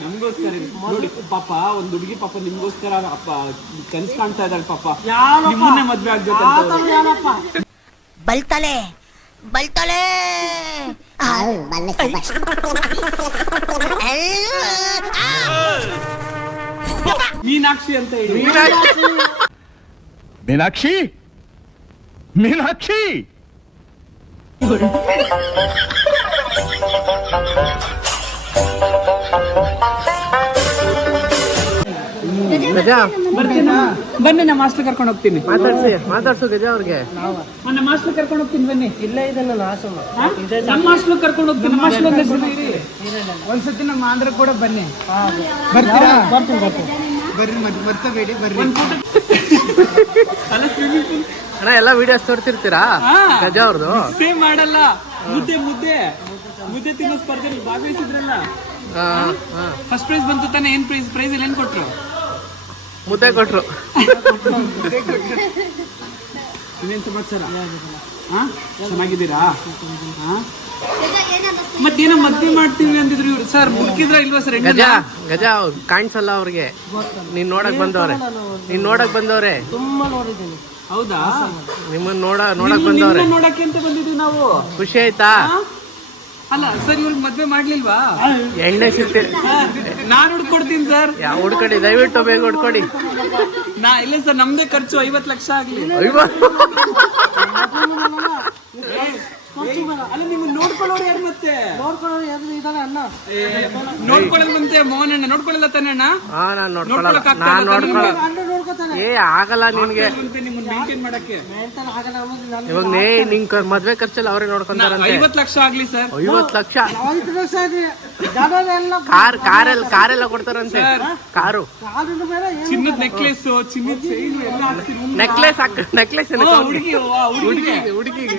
ನಮಗೋಸ್ಕರ ನೋಡಿ ಪಾಪ ಒಂದ್ ಹುಡುಗಿ ಪಾಪ ನಿಮ್ಗೋಸ್ಕರ ಅಪ್ಪ ಕನ್ಸ್ ಕಾಣ್ತಾ ಇದ್ದಾಳೆ ಪಾಪ? ನಿಮ್ಮನ್ನೇ ಮದ್ವೆ ಆಗ್ಬೇಕಂತ ಅವ್ಳು. ಆತನು ಏನಪ್ಪ ಬಲ್ತಲೆ ಬಲ್ತಲೆ. ಮೀನಾಕ್ಷಿ ಅಂತ ಹೇಳಿ. ಮೀನಾಕ್ಷಿ? ಮೀನಾಕ್ಷಿ? ಬನ್ನಿ ನಮ್ಮ ಮಾಸ್ಟರ್ ಕರ್ಕೊಂಡು ಹೋಗ್ತೀನಿ. ಮಾತಾಡ್ಸಿ ಮಾತಾಡ್ಸು ಗಜ ಅವ್ರಿಗೆ. ನನ್ನ ಮಾಸ್ಟರ್ ಕರ್ಕೊಂಡು ಹೋಗ್ತೀನಿ ಬನ್ನಿ. ಇಲ್ಲೇ ಇದೆ ನನ್ನ? ನಮ್ಮ ಮಾಸ್ಟರ್ ಕರ್ಕೊಂಡು ಹೋಗ್ತೀನಿ. ನಮ್ಮ ಮಾಸ್ಟರ್ ಒಂದ್ಸತಿ ನಮ್ಮ ಆಂಧ್ರ ಕೂಡ ಬನ್ನಿ. ಬರ್ತೀರಾ? ಬರ್ತೀನಿ ಬರ್ತೀನಿ ಬರ್ರಿ ಮತ್ತೆ ಬರ್ತಬೇಡಿ ಬರ್ರಿ. ಅಲ್ಲ ಸ್ವಿಮ್ಮಿಂಗ್ ಪೂಲ್ ಅಣ್ಣ ಎಲ್ಲ ವಿಡಿಯೋಸ್ ತೋರ್ತಿರ್ತೀರಾ ಗಜ ಅವ್ರದ್ದು ಸೇಮ್ ಮಾಡಲ್ಲ. ಮುದ್ದೆ ಮುದ್ದೆ. ಮುದ್ದೆ ತಿನ್ನೋ ಸ್ಪರ್ಧೆಯಲ್ಲಿ ಭಾಗವಹಿಸಿದ್ರಲ್ಲ? ಫಸ್ಟ್ ಪ್ರೈಸ್ ಬಂತು ತಾನೆ? ಏನ್ ಪ್ರೈಸ್ ಪ್ರೈಸ್ ಎಲ್ಲ ಏನ್ ಕೊಟ್ರು? ಮುದ್ದೆ ಕೊಟ್ರು. ಇನ್ನೇನು ಸಮಾಚಾರ? ಹಾ ಚೆನ್ನಾಗಿದ್ದೀರಾ? ಹಾ ಮತ್ತೇನೋ ಮದ್ವೆ ಮಾಡ್ತೀವಿ ಅಂದಿದ್ರು ಇವ್ರು. ಸರ್ ಮುಡ್ಕಿದ್ರ ಇಲ್ವಾ ಸರ್ ಗಜ ಗಜ ಅವ್ರು ಕಾಣಿಸಲ್ಲ ಅವ್ರಿಗೆ. ನೀನ್ ನೋಡಕ್ ಬಂದವ್ರೆ. ನೀನ್ ನೋಡಕ್ ಬಂದವ್ರೆ. ತುಂಬಾ ನೋಡಿದ್ದೀನಿ. ಹೌದಾ? ನಿಮ್ಮನ್ನ ನೋಡ ನೋಡಕ್ ನಿಮ್ಮನ್ನ ಬಂದವ್ರೆ. ನೋಡಕ್ಕೆ ಅಂತ ಬಂದಿದ್ವಿ ನಾವು. ಖುಷಿ ಆಯ್ತಾ? ಅಲ್ಲ ಸರ್ ಇವ್ರಿಗೆ ಮದ್ವೆ ಮಾಡ್ಲಿಲ್ವಾ? ಎಣ್ಣೆ ಸಿಗ್ತೀರಿ ನಾನ್ ಹುಡ್ಕೊಡ್ತೀನಿ ಸರ್. ಯಾವ ಹುಡ್ಕೊಡಿ ದಯವಿಟ್ಟು ಬೇಗ ಹುಡ್ಕೊಡಿ ನಾ ಇಲ್ಲ ಸರ್ ನಮ್ದೇ ಖರ್ಚು ಐವತ್ ಲಕ್ಷ ಆಗ್ಲಿ. ಅಲ್ಲ ನೋಡ್ಕೊಳ್ಳೋರು ಯಾರು ಮತ್ತೆ? ನೋಡ್ಕೊಳ್ಳೋರು ಯಾರು ಇದಾರೆ ಅಣ್ಣ? ನೋಡ್ಕೊಳ್ಳೋದು ಬಂತೆ ಮೋಹನ್ ಅಣ್ಣ. ನೋಡ್ಕೊಳ್ಳಲ್ಲ ತಾನೆ ಅಣ್ಣ? ಹಾ ನಾನ್ ನೋಡ್ಕೊಳಲ್ಲ ನೋಡ್ಕೊಳಕ್ ಆಗ್ತಾ ನಾನ್ ಇಲ್ಲ ನೋಡ್ಕೊಳ ಅಣ್ಣ ನೋಡ್ಕೊತಾನೆ ಏ ಆಗಲ್ಲ ನಿನ್ಗೆ ಮೇಂಟೈನ್ ಮಾಡಕ್ಕೆ? ಇವಾಗ ನೇ ನಿಂಗ್ ಮದ್ವೆ ಖರ್ಚಲ್ಲ ಅವ್ರೇ ನೋಡ್ಕೊಂತಾರಂತೆ. ಐವತ್ ಲಕ್ಷ ಆಗ್ಲಿ ಸರ್. ಐವತ್ ಲಕ್ಷ. ಕಾರ್ ಕಾರೆಲ್ಲ ಕಾರೆಲ್ಲ ಕೊಡ್ತಾರಂತೆ. ಕಾರು. ಚಿನ್ನದ ನೆಕ್ಲೆಸ್ ಚಿನ್ನದ ನೆಕ್ಲೆಸ್ ಹಾಕ ನೆಕ್ಲೆಸ್ ಹುಡುಗಿ ಹುಡುಗಿ ಹುಡುಗಿಗೆ.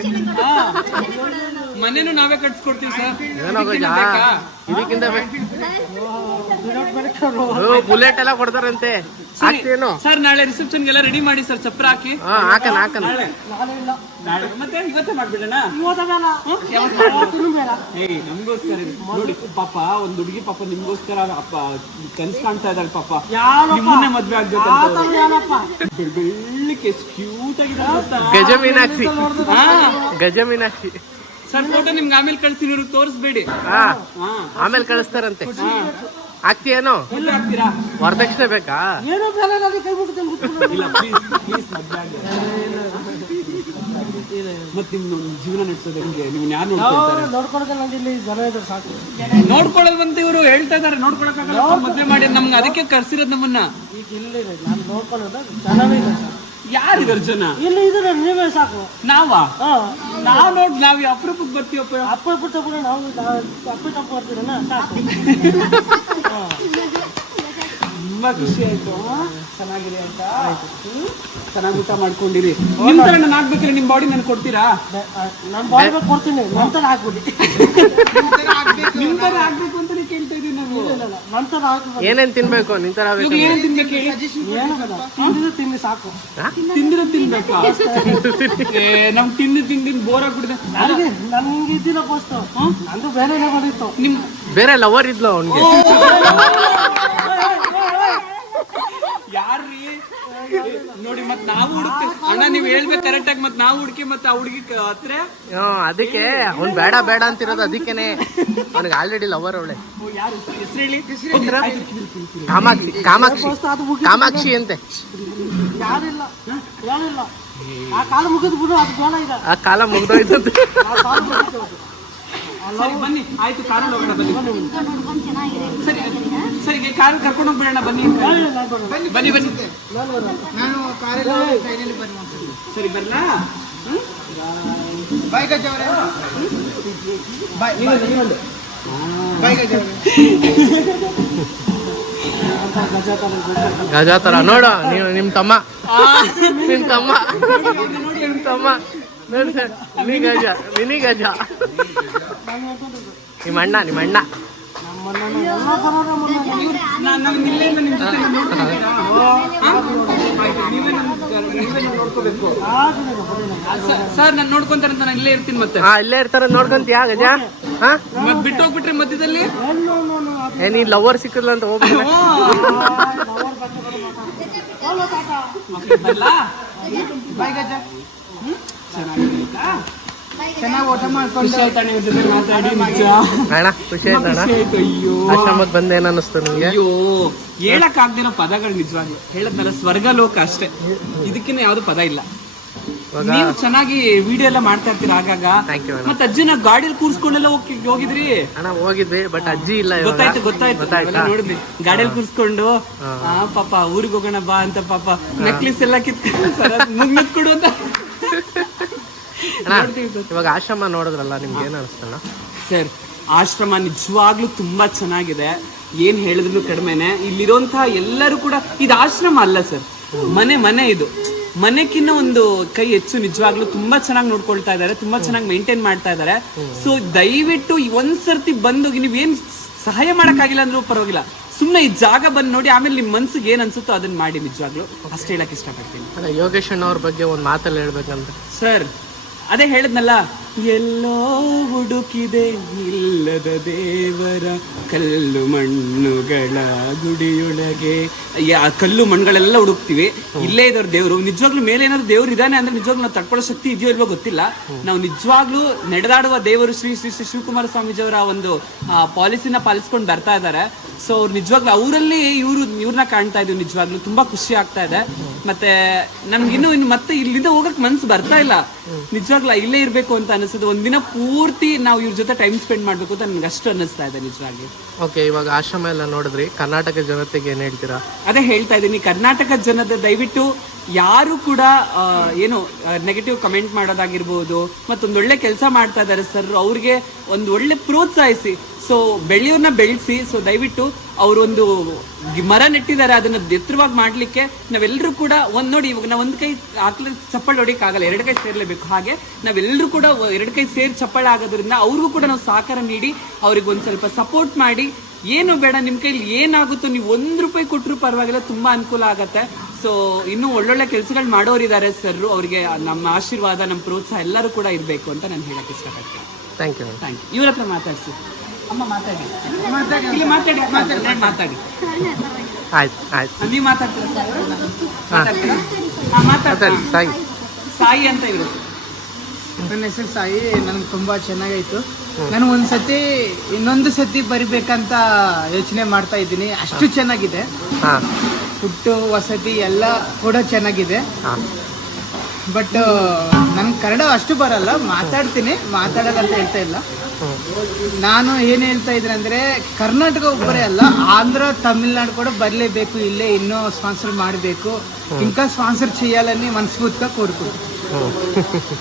ಮನೇನು ನಾವೇ ಕಟ್ಸ್ಕೊಡ್ತೀವಿ ಸರ್. ಇದಕ್ಕಿಂತ ಬುಲೆಟ್ ಎಲ್ಲ ಕೊಡ್ತಾರಂತೆ. ಹಾಕ್ತೇನು ಸರ್ ನಾಳೆ ರಿಸೆಪ್ಷನ್ ಗೆಲ್ಲ ರೆಡಿ ಮಾಡಿ ಸರ್ ಚಪ್ರ ಹಾಕಿ. ಹಾ ಹಾಕನ್ ಹಾಕನ್ ನಾಳೆ. ನಾಳೆ ಇಲ್ಲ. ನಾಳೆ ಮತ್ತೆ ಇವತ್ತೇ ಮಾಡ್ಬಿಡೋಣ? ನಮ್ಗೋಸ್ಕರ. ನೋಡಿ ಪಾಪ ಒಂದ್ ಹುಡುಗಿ ಪಾಪ ನಿಮ್ಗೋಸ್ಕರ ಅಪ್ಪ ಕನ್ಸ್ ಕಾಣ್ತಾ ಇದ್ದಾಳೆ ಪಾಪ? ನಿಮ್ಮನ್ನೇ ಮದ್ವೆ ಆಗ್ಬೇಕು ಬೆಳ್ಳಕ್ಕೆ ಕ್ಯೂಟ್ ಆಗಿದೆ? ಗಜ ಮೀನಾಕ್ಷಿ ಹಾ. ಗಜ ಮೀನಾಕ್ಷಿ ಸರ್ ಫೋಟೋ ನಿಮ್ಗೆ ಆಮೇಲೆ ಕಳ್ಸಿ ನೀವು ತೋರಿಸ್ಬೇಡಿ. ಹಾ ಹಾ. ಆಮೇಲೆ ಕಳಿಸ್ತಾರಂತೆ. ಹಾ. ಹಾಕ್ತೀಯೇನೋ? ಮದ್ವೆ ಹಾಕ್ತೀರಾ? ವರದಕ್ಷಿಣೆ ಬೇಕಾ? ಏನೋ ಬೇರೆ ನನಗೆ ಕೈ ಮುಗಿತೀನಿ ಇಲ್ಲ ಪ್ಲೀಸ್ ಪ್ಲೀಸ್ ಮದ್ವೆ ಆಗಿ ಮತ್ತೆ ನಿಮ್ ಜೀವನ ನಡೆಸೋದು ಹೆಂಗೆ? ನೀವು ಯಾರು ನೋಡ್ಕೊಳ್ತಾರೆ ನೋಡ್ಕೊಳಕ್ಕೆ ನಂಗೆ ಇಲ್ಲಿ ಜನ ಇದ್ರೆ ಸಾಕು. ನೋಡ್ಕೊಳ್ಳಲ್ವಂತ ಇವರು ಹೇಳ್ತಾ ಇದಾರೆ ನೋಡ್ಕೊಳಕ್ಕಾಗಲ್ಲ ಮದ್ವೆ ಮಾಡಿ ನಮ್ಗೆ ಅದಕ್ಕೆ ಕರ್ಸಿರೋದು ನಮ್ಮನ್ನ. ಈಗ ಇಲ್ಲ ನಾನು ನೋಡ್ಕೊಳ್ಳೋದು ಇದೆ ಸರ್. ಯಾರಿದಾರ ಜನ? ಇಲ್ಲಿ ಇದ್ರೆ ನೀವೇ ಸಾಕು. ನಾವಾ? ಹಾ. ನಾವ್ ನೋಡ್ ನಾವ್ ಈ ಅಪರೂಪಕ್ಕೆ ಬರ್ತೀವಪ್ಪ ಅಪರೂಪ ಕೂಡ ನಾವು ಅಪ್ಪ ತಪ್ಪು ಬರ್ತೀರಣ್ಣ ಸಾಕು. ಹಾ. ತುಂಬಾ ಖುಷಿ ಆಯ್ತು. ಚೆನ್ನಾಗಿದೆ ಅಂತ. ಹ್ಮ್? ಚೆನ್ನಾಗಿ ಊಟ ಮಾಡ್ಕೊಂಡಿರಿ. ನಿಮ್ ತರ ನಾನು ಹಾಕ್ಬೇಕ್ರೆ ನಿಮ್ ಬಾಡಿ ನನ್ ಕೊಡ್ತೀರಾ? ನಾನು ಬಾಲ್ ಬೇಕು ಕೊಡ್ತೀನಿ ನಂತರ ಹಾಕ್ಬಿಡಿ. ನಿಮ್ ತರ ಆಗ್ಬೇಕು ಅಂತಾನೆ ಕೇಳ್ತಾ ಇದೀವಿ ನಾವು ನಂತರ ಹಾಕ್ಬಿಡಿ ಏನೇನ್ ತಿನ್ಬೇಕು? ನಿಂತರ ತಿನ್ನಿ ಸಾಕು. ತಿಂದಿರೋ ತಿನ್ಬೇಕಾ? ನಮ್ ತಿಂದು ತಿಂದಿನ್ ಬೋರ್ ಆಗ್ಬಿಟ್ಟಿದೆ. ನನಗೆ ನನ್ಗೆ ಇದ್ದಿಲ್ಲ ಫಸ್ಟ್ ನಂದು ಬೇರೆನೇ ಬಂದಿತ್ತು ನಿಮ್ ಬೇರೆ ಲವರ್ ಇದ್ಲು ಅವ್ನಿಗೆ. ನೋಡಿ ಮತ್ ನಾವು ಹುಡುಕ್ತಿ ಅಣ್ಣ ನೀವ್ ಹೇಳ್ಬೇಕು ಕರೆಕ್ಟ್ ಆಗಿ ಮತ್ ನಾವು ಹುಡುಕಿ ಮತ್ತೆ ಆ ಹುಡುಗಿ ಹತ್ರ ಹಾ ಅದಕ್ಕೆ ಅವ್ನ್ ಬೇಡ ಬೇಡ ಅಂತಿರೋದು ಅದಕ್ಕೇನೆ. ಅವ್ನಿಗೆ ಆಲ್ರೆಡಿ ಲವರ್ ಅವಳೆ. ಯಾರು? ಹೆಸರು ಹೇಳಿ. ಕಾಮಾಕ್ಷಿ ಕಾಮಾಕ್ಷಿ. ಕಾಮಾಕ್ಷಿ ಅಂತೆ. ಯಾರಿಲ್ಲ. ಯಾರಿಲ್ಲ. ಆ ಕಾಲ ಮುಗಿದು ಬಿಡು ಅದು ಬೇಡ ಈಗ. ಆ ಕಾಲ ಮುಗ್ದೋಯ್ತು ಬನ್ನಿ. ಆಯ್ತು ಕಾರಲ್ಲಿ ಹೋಗೋಣ ಬನ್ನಿ. ಸರಿ ಸರಿ ಕಾರ್ ಕರ್ಕೊಂಡು ಬಿಡೋಣ ಬನ್ನಿ ಬನ್ನಿ ಬನ್ನಿ ನಾನು ಕಾರಲ್ಲಿ ಟ್ರೈನಲ್ಲಿ ಬನ್ನಿ. ಸರಿ ಬರಲಾ? ಬಾಯ್ ಗಜ ಅವರೇ. ಬಾಯ್ ಬಾಯ್. ಗಜ ಅವರೇ. ಗಜ ತರ ನೋಡು ನೀವು ನಿಮ್ ತಮ್ಮ. ನಿಮ್ ತಮ್ಮ. ನಿಮ್ ತಮ್ಮ. ನೋಡಿ ಗಜ ಮಿನಿ ಗಜ. ನಿಮ್ಮ ಅಣ್ಣ ನಿಮ್ಮ ಅಣ್ಣ ಸರ್ ನಾನು ನೋಡ್ಕೊಂತಾರೆ ಅಂತ ನಾನು ಇಲ್ಲೇ ಇರ್ತೀನಿ ಮತ್ತೆ. ಹಾ ಇಲ್ಲೇ ಇರ್ತಾರ ನೋಡ್ಕೊಂತೀಯ ಗಜ? ಹಾ? ಮತ್ ಬಿಟ್ಟು ಹೋಗ್ಬಿಟ್ರಿ ಮಧ್ಯದಲ್ಲಿ? ಏ ನೀನ್ ಲವರ್ ಸಿಕ್ಕಿಲ್ಲ ಅಂತ ಹೋಗ ಬರ್ಲಾ ಬಾಯ್ ಗಜ ಚೆನ್ನಾಗಿರ್ಬೇಕಾ? ಚೆನ್ನಾಗಿ ಊಟ ಮಾಡ್ಕೊಂಡು ಖುಷಿ ಆಯ್ತಾ ಮಾತಾಡಿ ನಿಜ? ಅಣ್ಣ ಖುಷಿ ಆಯ್ತಾ ಅಣ್ಣ? ಅಯ್ಯೋ. ಆಶ್ರಮಕ್ಕೆ ಬಂದ ಏನ್ ಅನ್ನಿಸ್ತು ನಿಮ್ಗೆ? ಅಯ್ಯೋ ಹೇಳಕ್ ಆಗ್ದಿರೋ ಪದಗಳು ನಿಜವಾಗ್ಲೂ. ಹೇಳದ್ನಲ್ಲ ಸ್ವರ್ಗ ಲೋಕ ಅಷ್ಟೇ. ಇದಕ್ಕಿನ್ನ ಯಾವ್ದು ಪದ ಇಲ್ಲ. ನೀವು ಚೆನ್ನಾಗಿ ವಿಡಿಯೋ ಎಲ್ಲ ಮಾಡ್ತಾ ಇರ್ತೀರ ಆಗಾಗ? ಥ್ಯಾಂಕ್ ಯು ಅಣ್ಣ. ಮತ್ತೆ ಅಜ್ಜಿನ ಗಾಡಿಯಲ್ಲಿ ಕೂರ್ಸ್ಕೊಂಡೆಲ್ಲ ಹೋಗಿ ಹೋಗಿದ್ರಿ? ಅಣ್ಣ ಹೋಗಿದ್ವಿ ಬಟ್ ಅಜ್ಜಿ ಇಲ್ಲ ಗೊತ್ತಾಯ್ತು ಗೊತ್ತಾಯ್ತು. ನೋಡಿದ್ವಿ. ಗಾಡಿಯಲ್ಲಿ ಕೂರ್ಸ್ಕೊಂಡು ಆ ಪಾಪ ಊರಿಗೆ ಹೋಗೋಣ ಬಾ ಅಂತ ಪಾಪ ನೆಕ್ಲೆಸ್ ಎಲ್ಲ ಕಿತ್ಕೊಂಡು ಮುಗ್ನತ್ ಕೊಡು ಅಂತ. ಇವಾಗ ಆಶ್ರಮ ನೋಡಿದ್ರಲ್ಲ ನಿಮ್ಗೆ ಏನ್ ಅನಿಸ್ತಣ್ಣ ಸರ್ ಆಶ್ರಮ ನಿಜವಾಗ್ಲೂ ತುಂಬಾ ಚೆನ್ನಾಗಿದೆ. ಏನ್ ಹೇಳಿದ್ರು ಕಡಿಮೆನೆ. ಇಲ್ಲಿರುವಂತಹ ಎಲ್ಲರೂ ಕೂಡ ಇದು ಆಶ್ರಮ ಅಲ್ಲ ಸರ್. ಮನೆ ಮನೆ ಇದು. ಮನೆಕಿನ್ನ ಒಂದು ಕೈ ಹೆಚ್ಚು ನಿಜವಾಗ್ಲೂ ತುಂಬಾ ಚೆನ್ನಾಗಿ ನೋಡ್ಕೊಳ್ತಾ ಇದ್ದಾರೆ ತುಂಬಾ ಚೆನ್ನಾಗಿ ಮೇಂಟೈನ್ ಮಾಡ್ತಾ ಇದ್ದಾರೆ ಸೊ ದಯವಿಟ್ಟು ಒಂದ್ಸರ್ತಿ ಬಂದು ನೀವೇನ್ ಸಹಾಯ ಮಾಡಕ್ಕಾಗಿಲ್ಲ ಅಂದ್ರೂ ಪರವಾಗಿಲ್ಲ. ಸುಮ್ಮನೆ ಈ ಜಾಗ ಬಂದು ನೋಡಿ ಆಮೇಲೆ ನಿಮ್ ಮನ್ಸಿಗೆ ಏನ್ ಅನ್ಸುತ್ತೋ ಅದನ್ನ ಮಾಡಿ ನಿಜವಾಗ್ಲೂ. ಅಷ್ಟೇ ಹೇಳಕ್ ಇಷ್ಟಪಡ್ತೀನಿ. ಯೋಗೇಶ್ ಅಣ್ಣ ಅವ್ರ ಬಗ್ಗೆ ಒಂದ್ ಮಾತಲ್ಲಿ ಹೇಳ್ಬೇಕಂದ್ರೆ? ಸರ್ ಅದೇ ಹೇಳಿದ್ನಲ್ಲ ಎಲ್ಲೋ ಹುಡುಕಿದೆ ಇಲ್ಲದ ದೇವರ ಕಲ್ಲು ಮಣ್ಣುಗಳ ಗುಡಿಯೊಳಗೆ. ಯಾ ಕಲ್ಲು ಮಣ್ಣುಗಳೆಲ್ಲ ಹುಡುಕ್ತಿವಿ. ಇಲ್ಲೇ ಇದ್ದವ್ರ ದೇವರು. ನಿಜವಾಗ್ಲೂ ಮೇಲೆ ಏನಾದ್ರು ದೇವ್ರು ಇದಾನೆ ಅಂದ್ರೆ ನಿಜವಾಗ್ಲೂ ನಾವು ತಡ್ಕೊಳ್ಳೋ ಶಕ್ತಿ ಇದೆಯೋ ಇಲ್ವೋ ಗೊತ್ತಿಲ್ಲ. ನಾವು ನಿಜವಾಗ್ಲೂ ನಡೆದಾಡುವ ದೇವರು ಶ್ರೀ ಶ್ರೀ ಶ್ರೀ ಶಿವಕುಮಾರ ಸ್ವಾಮೀಜಿಯವರ ಒಂದು ಪಾಲಿಸಿನ ಪಾಲಿಸ್ಕೊಂಡು ಬರ್ತಾ ಇದ್ದಾರೆ. ಸೊ ಅವ್ರು ನಿಜವಾಗ್ಲೂ ಅವರಲ್ಲಿ ಇವರು ಇವ್ರನ್ನ ಕಾಣ್ತಾ ಇದೀವಿ ನಿಜವಾಗ್ಲೂ. ತುಂಬಾ ಖುಷಿ ಆಗ್ತಾ ಇದೆ. ಮತ್ತೆ ನಮ್ಗಿನ್ನು ಇನ್ನು ಮತ್ತೆ ಇಲ್ಲಿಂದ ಹೋಗಕ್ ಮನ್ಸು ಬರ್ತಾ ಇಲ್ಲ. ನಿಜವಾಗ್ಲೂ ಇಲ್ಲೇ ಇರ್ಬೇಕು ಅಂತ ಅನಿಸ್ತದೆ ಒಂದಿನ ಪೂರ್ತಿ ನಾವು ಇವ್ರ ಜೊತೆ ಟೈಮ್ ಸ್ಪೆಂಡ್ ಮಾಡಬೇಕು ಅಂತ ನನ್ಗೆ ಅಷ್ಟು ಅನ್ನಿಸ್ತಾ ಇದೆ ನಿಜವಾಗಿ. ಓಕೆ ಇವಾಗ ಆಶ್ರಮ ಎಲ್ಲ ನೋಡಿದ್ರಿ. ಕರ್ನಾಟಕ ಜನತೆಗೆ ಏನು ಹೇಳ್ತೀರಾ? ಅದೇ ಹೇಳ್ತಾ ಇದ್ದೀನಿ. ಕರ್ನಾಟಕ ಜನತೆ ದಯವಿಟ್ಟು ಯಾರು ಕೂಡ ಏನು ನೆಗೆಟಿವ್ ಕಮೆಂಟ್ ಮಾಡೋದಾಗಿರ್ಬೋದು ಮತ್ತೊಂದು ಒಳ್ಳೆ ಕೆಲಸ ಮಾಡ್ತಾ ಇದ್ದಾರೆ ಸರ್ ಅವ್ರಿಗೆ ಒಂದು ಒಳ್ಳೆ ಪ್ರೋತ್ಸಾಹಿಸಿ. ಸೊ ಬೆಳೆಯೋರ್ನ ಬೆಳೆಸಿ ಸೊ ದಯವಿಟ್ಟು ಅವರೊಂದು ಮರ ನೆಟ್ಟಿದ್ದಾರೆ ಅದನ್ನ ಎತ್ತರವಾಗಿ ಮಾಡಲಿಕ್ಕೆ ನಾವೆಲ್ಲರೂ ಕೂಡ ಒಂದು ನೋಡಿ ಇವಾಗ ನಾವು ಒಂದು ಕೈ ಹಾಕ್ಲ ಚಪ್ಪಳ ಆಗಲ್ಲ ಎರಡು ಕೈ ಸೇರಲೇಬೇಕು. ಹಾಗೆ ನಾವೆಲ್ಲರೂ ಕೂಡ ಎರಡು ಕೈ ಸೇರಿ ಚಪ್ಪಳ ಆಗೋದ್ರಿಂದ ಅವ್ರಿಗೂ ಕೂಡ ನಾವು ಸಹಕಾರ ನೀಡಿ ಅವ್ರಿಗೆ ಒಂದು ಸ್ವಲ್ಪ ಸಪೋರ್ಟ್ ಮಾಡಿ ಏನು ಬೇಡ ನಿಮ್ಮ ಕೈಲಿ ಏನಾಗುತ್ತೋ ನೀವು ಒಂದು ರೂಪಾಯಿ ಕೊಟ್ಟರು ಪರವಾಗಿಲ್ಲ ತುಂಬಾ ಅನುಕೂಲ ಆಗುತ್ತೆ. ಸೊ ಇನ್ನೂ ಒಳ್ಳೊಳ್ಳೆ ಕೆಲಸಗಳು ಮಾಡೋರಿದ್ದಾರೆ ಸರ್ ಅವರಿಗೆ ನಮ್ಮ ಆಶೀರ್ವಾದ ನಮ್ಮ ಪ್ರೋತ್ಸಾಹ ಎಲ್ಲರೂ ಕೂಡ ಇರಬೇಕು ಅಂತ ನಾನು ಹೇಳಕ್ಕೆ ಇಷ್ಟಪಡ್ತೀನಿ. ಥ್ಯಾಂಕ್ ಯು ಥ್ಯಾಂಕ್ ಯು ಇವ್ರ ಹತ್ರ ಮಾತಾಡ್ಸಿ. ಅಮ್ಮ ಮಾತಾಡಿ. ಇಲ್ಲಿ ಮಾತಾಡಿ ಮಾತಾಡಿ ಮಾತಾಡಿ. ಆಯ್ತು ಆಯ್ತು. ನೀವು ಮಾತಾಡ್ತೀರಾ ಸರ್? ಮಾತಾಡ್ತೀರಾ? ಮಾತಾಡಿ ಸಾಯಿ. ಸಾಯಿ ಅಂತ ಇವರು ನನ್ನ ಹೆಸರು ಸಾಯಿ ನನಗೆ ತುಂಬಾ ಚೆನ್ನಾಗಾಯ್ತು. ನಾನು ಒಂದ್ ಸತಿ ಇನ್ನೊಂದು ಸತಿ ಬರಿಬೇಕಂತ ಯೋಚನೆ ಮಾಡ್ತಾ ಇದ್ದೀನಿ. ಅಷ್ಟು ಚೆನ್ನಾಗಿದೆ. ಹಾ. ಹುಟ್ಟು ವಸತಿ ಎಲ್ಲ ಕೂಡ ಚೆನ್ನಾಗಿದೆ. ಹಾ. ಬಟ್ ನನ್ಗೆ ಕನ್ನಡ ಅಷ್ಟು ಬರಲ್ಲ. ಮಾತಾಡ್ತೀನಿ. ಮಾತಾಡಲ್ಲ ಅಂತ ಹೇಳ್ತಾ ಇಲ್ಲ. ನಾನು ಏನು ಹೇಳ್ತಾ ಇದ್ರೆ ಅಂದ್ರೆ ಕರ್ನಾಟಕ ಒಬ್ಬರೇ ಅಲ್ಲ ಆಂಧ್ರ ತಮಿಳ್ನಾಡು ಕೂಡ ಬರಲೇಬೇಕು ಇಲ್ಲೇ ಇನ್ನೂ ಸ್ಪಾನ್ಸರ್ ಮಾಡಬೇಕು. ಇಂಕಾ ಸ್ಪಾನ್ಸರ್ ಚೆಯ್ಯಾಲನ್ನಿ ಮನಸ್ಫೂರ್ತ ಕೋರ್ಕೊಂಡು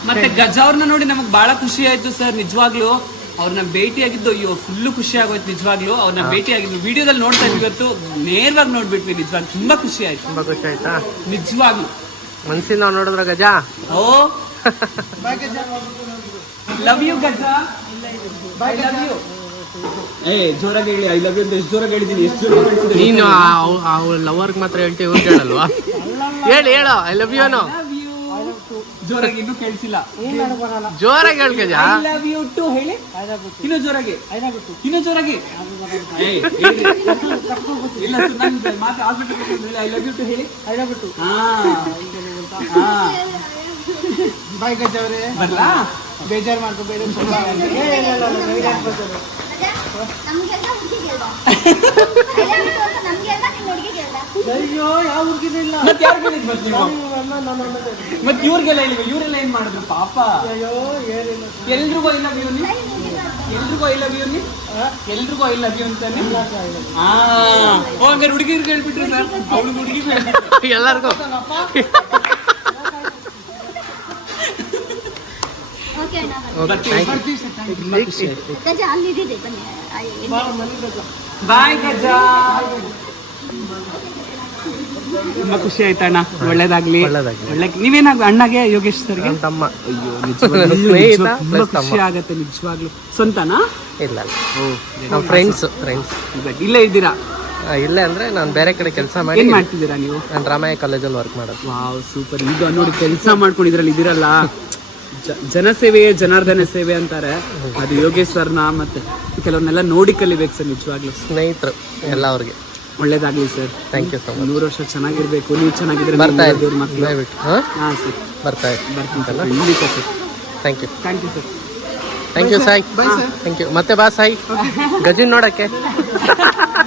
ಮತ್ತೆ ಗಜ ಅವ್ರನ್ನ ನೋಡಿ ನಮಗೆ ಬಹಳ ಖುಷಿ ಆಯ್ತು ಸರ್ ನಿಜವಾಗ್ಲೂ. ಅವ್ರನ್ನ ಭೇಟಿಯಾಗಿದ್ದು ಅಯ್ಯೋ ಫುಲ್ ಖುಷಿ ಆಗೋಯ್ತು ನಿಜವಾಗ್ಲೂ. ಅವ್ರನ್ನ ಆಗಿದ್ವಿ ವಿಡಿಯೋದಲ್ಲಿ ನೋಡ್ತಾ ಇದ್ವಿ ಇವತ್ತು. ನೇರವಾಗಿ ನೋಡ್ಬಿಟ್ವಿ ನಿಜವಾಗ್. ತುಂಬಾ ಖುಷಿ ಆಯ್ತು. ತುಂಬಾ ಖುಷಿ ಆಯ್ತಾ? ನಿಜವಾಗ್ಲೂ. ಮನ್ಸಿಂದ ನೋಡಿದ್ರ ಗಜ? ಓ. Love you Gaja I love you ಏ ಜೋರಾಗಿ ಹೇಳಿ ಐ ಲವ್ ಯು ಅಂತ ಎಷ್ಟು ಜೋರಾಗಿ ಹೇಳಿದೀನಿ ಎಷ್ಟು ಜೋರಾಗಿ ನೀನು ಅವ್ರ ಲವರ್ಗೆ ಮಾತ್ರ ಹೇಳ್ತೀವಿ ಇವ್ರು ಹೇಳಲ್ವಾ ಹೇಳಿ ಹೇಳು ಐ ಲವ್ ಯು ಅನ್ನೋ ಜೋರಾಗಿ ಇನ್ನೂ ಕೇಳಿಸಿಲ್ಲ ಜೋರಾಗಿ ಹೇಳು ಗಜ ಐ ಲವ್ ಯು ಟು ಹೇಳಿ ಇನ್ನೂ ಜೋರಾಗಿ ಇನ್ನೂ ಜೋರಾಗಿ ಏಯ್, ಹೇಳಿ. ಇಲ್ಲ ಸರ್, ನನ್ ಮಾತು ಹೋಗಿ ಹೇಳಿ ಐ ಲವ್ ಯು ಟು ಹೇಳಿ ಐ ಲವ್ ಯು ಟು ಹಾ ಹಾ ಬಾಯ್ ಗಜ ಅವರೇ ಬರ್ಲಾ ಬೇಜಾರು ಮಾಡ್ಕೋಬೇಡಿ ಅಯ್ಯೋ ಯಾವ ಹುಡುಗಿದಿಲ್ಲ ಇಲ್ಲ. ಮತ್ತೆ ಯಾರು ಹೇಳಿದ್ ಮತ್ತೆ ನೀವು? ಮತ್ತೆ ಇವ್ರಿಗೆಲ್ಲ ಇಲ್ವ ಇವರೆಲ್ಲ ಏನ್ ಮಾಡಿದ್ರು? ಪಾಪ. ಅಯ್ಯೋ ಏನಿಲ್ಲ. ಎಲ್ರಿಗೂ ಐ ಲವ್ ಯು ನೀ? ಎಲ್ರಿಗೂ ಐ ಲವ್ ಯು ನೀ? ಎಲ್ರಿಗೂ ಐ ಲವ್ ಯು ಅಂತಾನೆ ಹಾ ಓ ಹಂಗಾರೆ ಹುಡುಗಿರ್ಗೆ ಕೇಳ್ಬಿಟ್ರು ಸರ್. ಅವಳಿಗೆ ಹುಡುಗಿ ಎಲ್ಲರಿಗೂ ಓಕೆ ಅಣ್ಣ ಓಕೆ ಥ್ಯಾಂಕ್ ಯು ಗಜ ಅಲ್ಲಿದೆ ಬನ್ನಿ ಆ, ಎಲ್ಲಿ? ಬಾಯ್ ಗಜ. ತುಂಬಾ ಖುಷಿ ಆಯ್ತು ಅಣ್ಣ. ಒಳ್ಳೇದಾಗ್ಲಿ. ಒಳ್ಳೆ ನೀವೇನಾಗ ಅಣ್ಣಗೆ ಯೋಗೇಶ್ ಸರ್ಗೆ? ತಮ್ಮ. ಅಯ್ಯೋ ನಿಜವಾಗ್ಲೂ. ಖುಷಿ ಆಗತ್ತೆ ನಿಜವಾಗ್ಲು. ಸ್ವಂತನಾ? ಇಲ್ಲ ನಮ್ಮ ಫ್ರೆಂಡ್ಸ್ ಫ್ರೆಂಡ್ಸ್ ಇಲ್ಲೇ ಇದ್ದೀರಾ? ಇಲ್ಲ ಅಂದ್ರೆ ನಾನು ಬೇರೆ ಕಡೆ ಕೆಲಸ ಮಾಡಿ ಏನ್ ಮಾಡ್ತಿದ್ದೀರಾ ನೀವು? ನಾನು ರಾಮಯ್ಯ ಕಾಲೇಜಲ್ಲಿ ವರ್ಕ್ ಮಾಡೋದು. Wow super. ಈಗ ನೋಡಿ ಕೆಲಸ ಮಾಡ್ಕೊಂಡಿದ್ರಲ್ಲಿ ಇದಿರಲ್ಲ ಜ- ಜನಸೇವೆಯೇ ಜನಾರ್ದನ ಸೇವೆ ಅಂತಾರೆ. ಅದು ಯೋಗೇಶ್ವರ್ನ ಮತ್ತೆ ಕೆಲವನ್ನೆಲ್ಲ ನೋಡಿ ಕಲಿಬೇಕು ಸರ್ ನಿಜವಾಗ್ಲೂ. ಸ್ನೇಹಿತರು ಎಲ್ಲ ಅವ್ರಿಗೆ ಒಳ್ಳೇದಾಗ್ಲಿ ಸರ್. ಥ್ಯಾಂಕ್ ಯು ಸರ್ ನೂರು ವರ್ಷ ಚೆನ್ನಾಗಿರ್ಬೇಕು ನೀವು ಚೆನ್ನಾಗಿದ್ರೆ ಬರ್ತಾ ಇದ್ದೀವಿ ಮಕ್ಕಳು. ಹಾಂ? ಸರ್. ಬರ್ತಾ ಬರ್ತೀನಿ ಖಂಡಿತ sir. Thank you thank you sir thank you Sai thank you ಮತ್ತೆ ಬಾ ಸಾಯಿ ಗಜಿನ್ ನೋಡಕ್ಕೆ.